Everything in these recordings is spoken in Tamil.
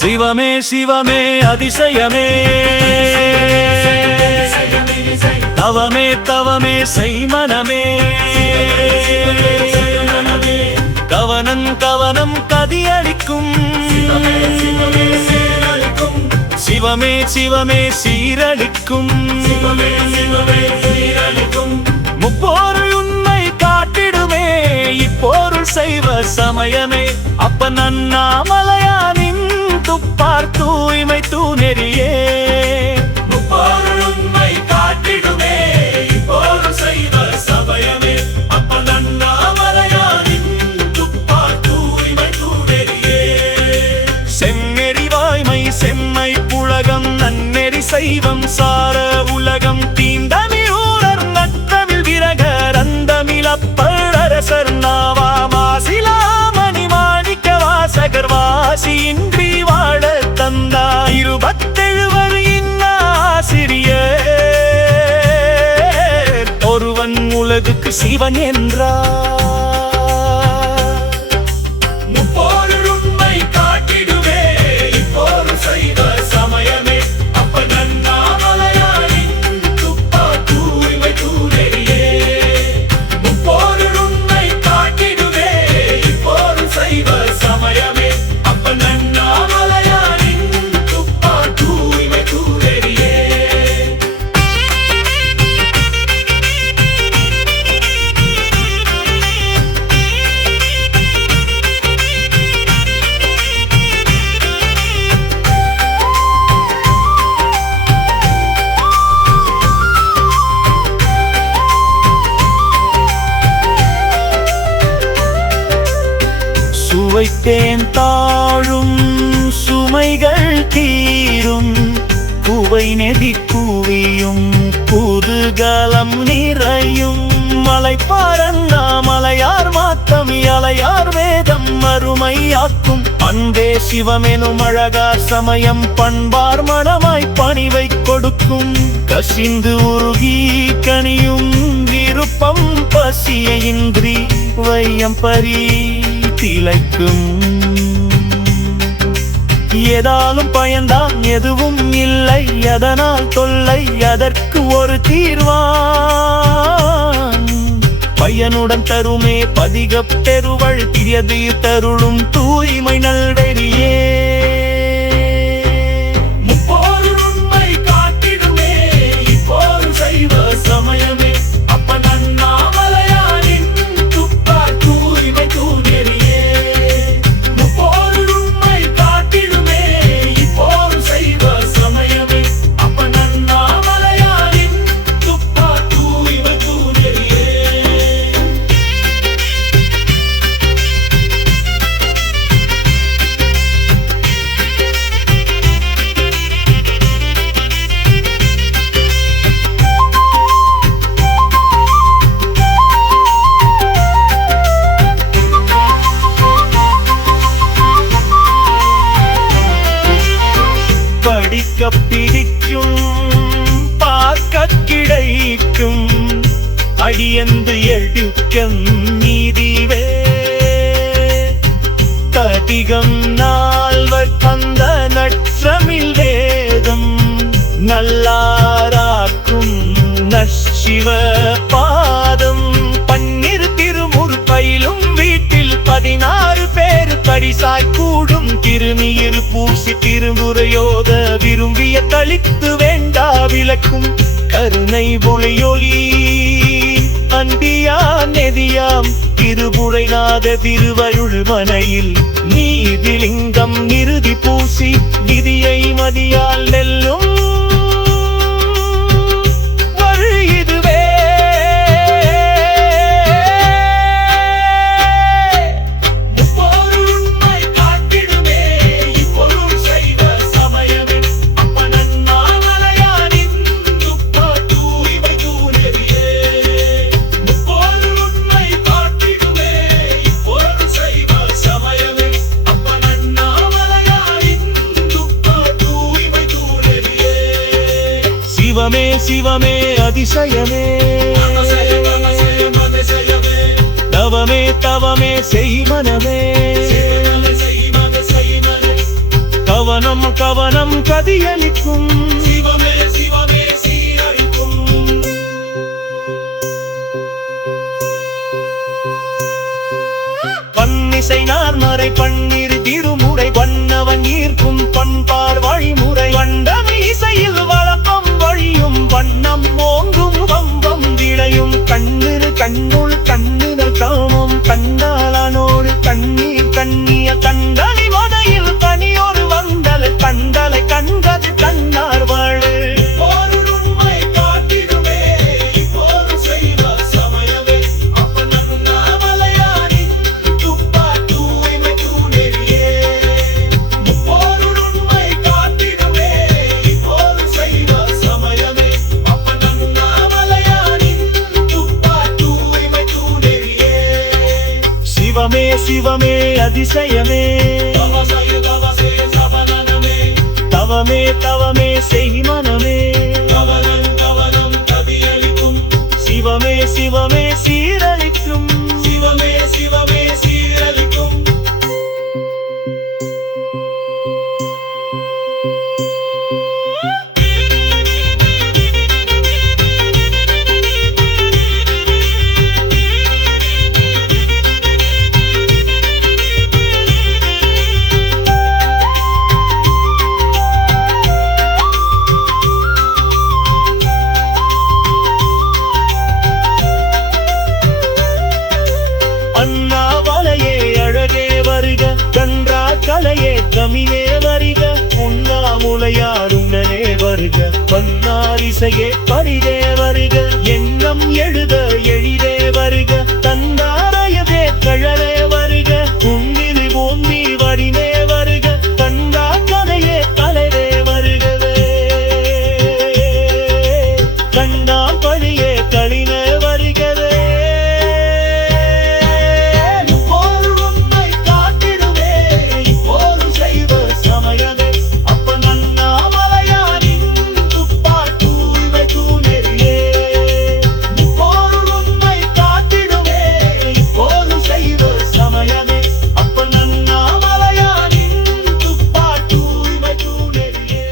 சிவமே சிவமே அதிசயமே, தவமே தவமே செய்மனமே, கவனம் கவனம் கதியளிக்கும், சிவமே சிவமே சீரழிக்கும், முப்பொருள் உண்மை காட்டிடுமே இப்பொருள் செய்வ சமயமே. அப்பன் அண்ணாமலையானின் துப்பார் தூய்மை தூநெறியே, முப்பொருள் உண்மை காட்டிடுமே இப்பொருள் செய்வ சமயமே. அப்பன் அண்ணாமலையானின் துப்பார் தூய்மை தூநெறியே, செந்நெறி வாய்மை செம்மை புலகம் நன்னெறி செய்வம் சார உலகம் தீண்டமிழூரர் நற்றமிழ் விரகர் அந்தமிழப்பர் அரசர் நாவா மாசிலாமணி மாணிக்க வாசகர் வாசியின்றி வாழ தந்தா 27 இன்னாசிரியர் ஒருவன் உலகுக்கு சிவன் என்றார். முப்பொருள் உண்மை காட்டிடுமே இப்பொருள் செய்வ சமயமே. அப்பன் அண்ணாமலையானின் துப்பார் தூய்மை தூநெறியே, முப்பொருள் உண்மை காட்டிடுமே இப்பொருள் செய்வ சமயமே. அப்பன் அண்ணாமலையானின் துப்பார் தூய்மை தூநெறியே. சுவைத்தேன் தாழும் சுமைகள் தீரும், குவை நெதி குவியும் குதூகலம் நிறையும், மலை பரந்தா மலையார் மாத்தம் அலையார் வேதம் அருமையாக்கும், அன்பே சிவமெனும் அழகார் சமயம் பண்பார் மனமாய் பணிவை கொடுக்கும், கசிந்து உருகி கனியும் விருப்பம் பசியின்றி வையம் பரி திளைக்கும், ஏதாலும் பயன்தான் எதுவும் இல்லை அதனால் தொல்லை அதற்கு ஒரு தீர்வான், பயனுடன் தருமே பதிகப் பெருவள் திரியது தருளும் தூய்மை நல்வெறியே. முப்பொருள் உண்மை காட்டிடுமே இப்பொருள் செய்வ சமயமே. அப்பன் அண்ணாமலையானின் துப்பார் தூய்மை தூநெறியே, முப்பொருள் உண்மை காட்டிடுமே இப்பொருள் செய்வ சமயமே. அப்பன் அண்ணாமலையானின் துப்பார் தூய்மை தூநெறியே. படிக்க பிடிக்கும் பார்க்க கிடைக்கும், அடியந்து எழுக்கம் நீதிவே கதிகம் நால்வர் தந்த நற்றமிழ் வேதம் நல்லாராக்கும் நற்சிவ பாதம், பன்னிரு திருமுறு பயிலும் வீட்டில் 16 பேர் பரிசாய் கூடும், திருநீர் பூசி திருமுறையோத விரும்பிய தளித்து வேண்டா விளக்கும், கருணை ஒளியொலி அன்பியா நெதியாம் திருபுரைநாத திருவருள் மனையில் நீதிலிங்கம் நிறுதி பூசி விதியை மதியால் நெல்லும் இதுவே. முப்பொருள் உண்மை காட்டிடுமே இப்பொருள் செய்வ சமயமே. அப்பன் அண்ணாமலையானின் துப்பார் தூய்மை தூநெறியே, முப்பொருள் உண்மை காட்டிடுமே இப்பொருள் செய்வ சமயமே. அப்பன் அண்ணாமலையானின் துப்பார் தூய்மை தூநெறியே. சிவமே சிவமே அதிசயமே, தவமே தவமே செய்மனமே, கவனம் கவனம் கதியளிக்கும் சிவமே சிவமே சீரழிக்கும் பன்னிசை நார்மறை பன்னிரு திருமுறை வண்ணவன் ஈர்க்கும் பண்பார் வழிமுறை வண்டமி இசையில் வழக்கம் வழியும் வண்ணம் ஓங்கும் வம்பம் விளையும் கண்ணிரு கண்ணுள் கண்ணுதல் காமம் கண்ணாலனோடு கண்ணீர் கண்ணிய கண்டனி மதையில் தனியொரு வந்தல் கண்டலை கண்கது கண்ணார் வாழு போருண்மை காட்டிடுமே இப்போது செய்வ சமயமே அப்பனன் நாமலையானின் துப்பா தூய்மை தூணெறியே போருண்மை காட்டிடுமே இப்போது செய்வ சமயமே அப்பனன் நாமலையானின் துப்பா தூய்மை தூணெறியே சிவமே சிவமே அதிசயமே தவசய தவசே சபனனமே தவமே தவமே செய் மனமே கவனம் கவனம் கதியளிக்கும் சிவமே சிவமே சீரழிக்கும் சிவமே சிவமே சீரழிக்கும் அண்ணாவலையே அழகே வருக கன்றா கலையே கமிழே வருக உண்ணாமுலையாருடனே வருக பன்னாரிசையே பரிதே வருக எண்ணம் எழுத எழிலே வருக தந்தாரையதே கழலே வருக உன்னிது பூமி வடினே வருக கண்டா கதையே கலைவே வருகவே கண்டா பழியே களினே வருகவே போருண்மை காட்டிடுமே இப்போது செய்வ சமயமே அப்பனன் நாமலையானின் துப்பா தூய்மை தூணெறியே போருண்மை காட்டிடுமே இப்போது செய்வ சமயமே அப்பனன் நாமலையானின் துப்பா தூய்மை தூணெறியே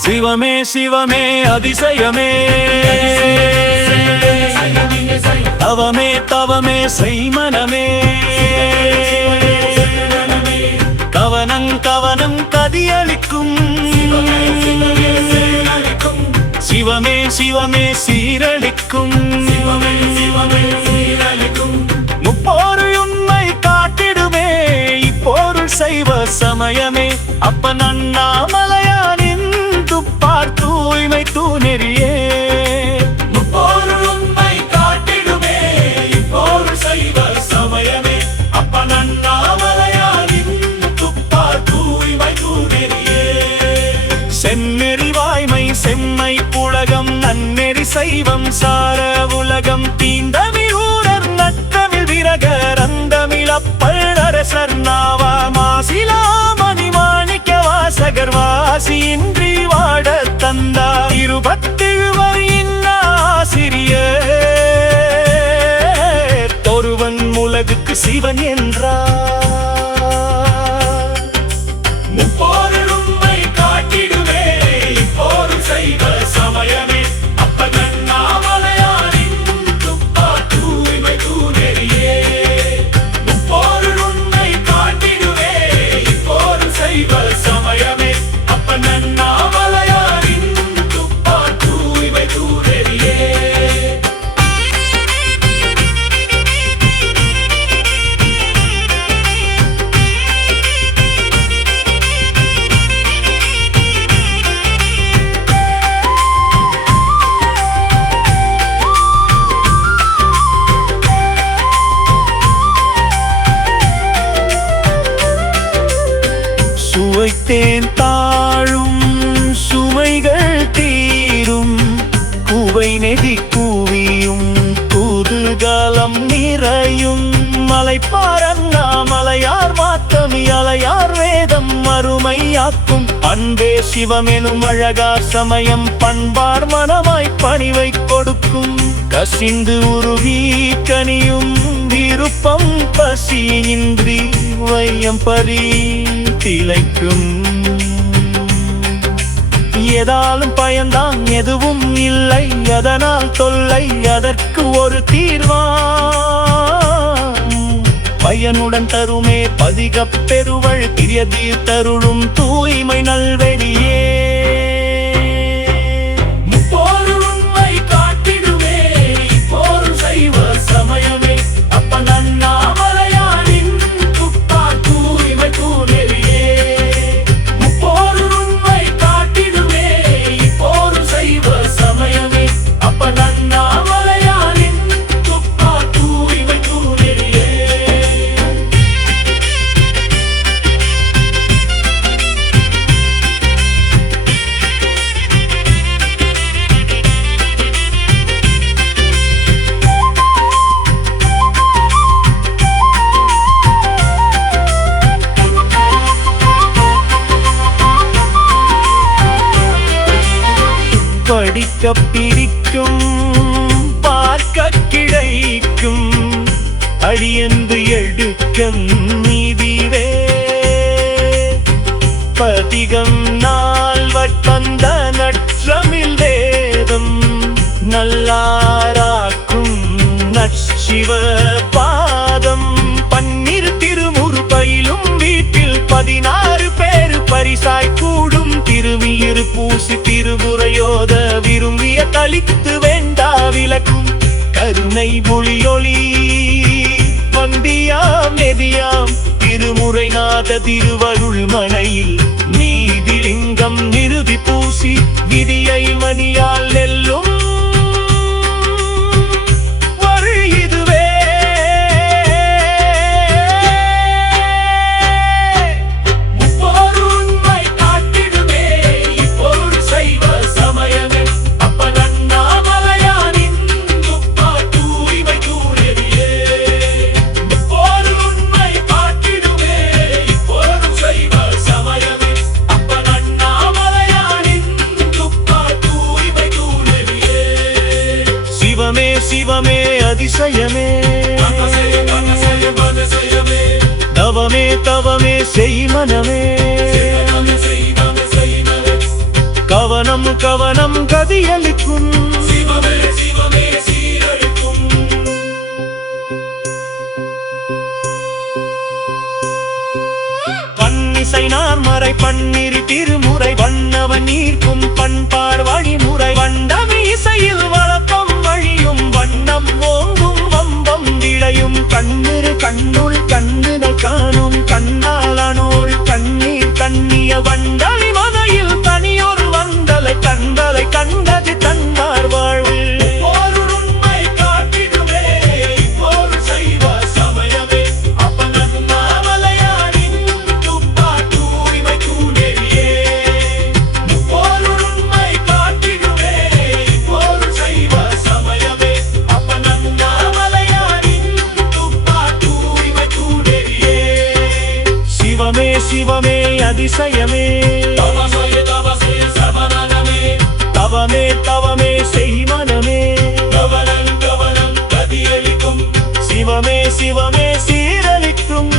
சிவமே சிவமே அதிசயமே தவமே தவமே செய் மனமே கவனம் கவனம் கதியளிக்கும் சிவமே சிவமே சீரழிக்கும் முப்போரு உண்மை காட்டிடுமே இப்போருள் செய்வ சமயமே அப்பன் அண்ணாமலையானின் துப்பார் தூய்மை தூணெறியே முப்போருண்மை காட்டிடுமே இப்போது செய்வ சமயமே அப்பன் அண்ணாமலையானின் துப்பா தூய்மை தூணெறியே செந்நெறி வாய்மை செம்மை புலகம் நன்னெறி சைவம் சார உலகம் தீண்டமிழ் ஊரர் நற்றமிழ் விரகர் அந்தமிழப்பழரசர் நாவா மாசிலா மணிமாணிக்க வாசகர் வாசியின்றி வாட தந்தா இருபத்திழுவர் ஆசிரியர் ஒருவன் உலகுக்கு சிவன் என்றார் முப்போருண்மை காட்டிடுமே இப்போது செய்வ சமயமே அப்பன் அண்ணாமலையானின் துப்பா தூய்மை தூணெறியே முப்போருண்மை காட்டிடுமே இப்போது செய்வ சமயமே அப்பன் அண்ணாமலையானின் துப்பா தூய்மை தூணெறியே சுவைத்தேன் தாழும் சுமைகள் தீரும் குவை நெதி கூவியும் குதூகலம் நிற உரையும் மலைப்பார் அண்ணாமலையார் மாத்தமி அலையார் வேதம் அருமையாக்கும் அன்பே சிவமெனும் அழகா சமயம் பண்பார் மனமாய் பணிவை கொடுக்கும் கசிந்து உருகி கனியும் விருப்பம் பசியின்றி வையம் பறி திளைக்கும் ஏதாலும் பயன்தான் எதுவும் இல்லை அதனால் தொல்லை அதற்கு ஒரு தீர்வாம் பயனுடன் தருமே பதிகப் பெருவள் கிரியதீர் தருளும் தூய்மை நல்வெளியே முப்பொருள் உண்மை காட்டிடுமே இப்போரும் சைவ சமயமே அப்பன் அண்ணாமலையாரின் துப்பா தூய்மை தூணெறியே முப்பொருள் உண்மை காட்டிடுமே இப்போரும் சைவ சமயமே அப்பன் அண்ணாமலையாரின் துப்பா தூய்மை தூணெறியே படிக்க பிடிக்கும் பார்க்க கிடைக்கும் அடியந்து எடுக்க நீதிவே பதிகம் நால்வட்பந்த நற்றமிழ் வேதம் நல்லாராக்கும் நற்சிவ பாதம் பன்னிரு திருமுறு பயிலும் வீட்டில் 16 பேரு பரிசாய் கூடும் திருமியிரு பூசி திருமுறையோத விரும்பிய தளித்து வேண்டா விளக்கும் கருணை மொழியொளி வந்தியாம் நெதியாம் திருமுறை நாத திருவருள் மனையில் நீதிலிங்கம் நிறுதி பூசி விதியை மணியால் நெல்லும் சிவமே அதிசயமே தவமே தவமே செய் மனமே கவனம் கவனம் கதியளிக்கும் பன்னிசை நான்மறை பன்னிரு திருமுறை வண்ணவன் நீர்க்கும் பண்பார் வழிமுறை வண்டமி இசையில் வழக்கம் வழியும் வண்ணம் ஓங்கும் வம்பம் விளையும் கண்ணிரு கண்ணுள் கண்ணினல் காணும் கண்ணாலனோள் கண்ணீர் கண்ணிய வண்டலி மதையில் தனியொரு வந்தலை கண்டலை கண்டது தன்னார் வாழ்வு சிவமே அதிசயமே தவமே தவமே செய் மனமே சிவமே சிவமே சீரளிக்கும்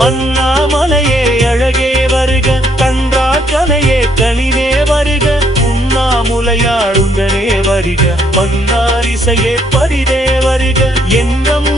அண்ணாமலையே அழகே வருக கன்றாக்கனையே கனிவே வருக உண்ணாமுலையாளுங்கனே வருக பன்னாரிசையே பரிதே வருக எங்கம்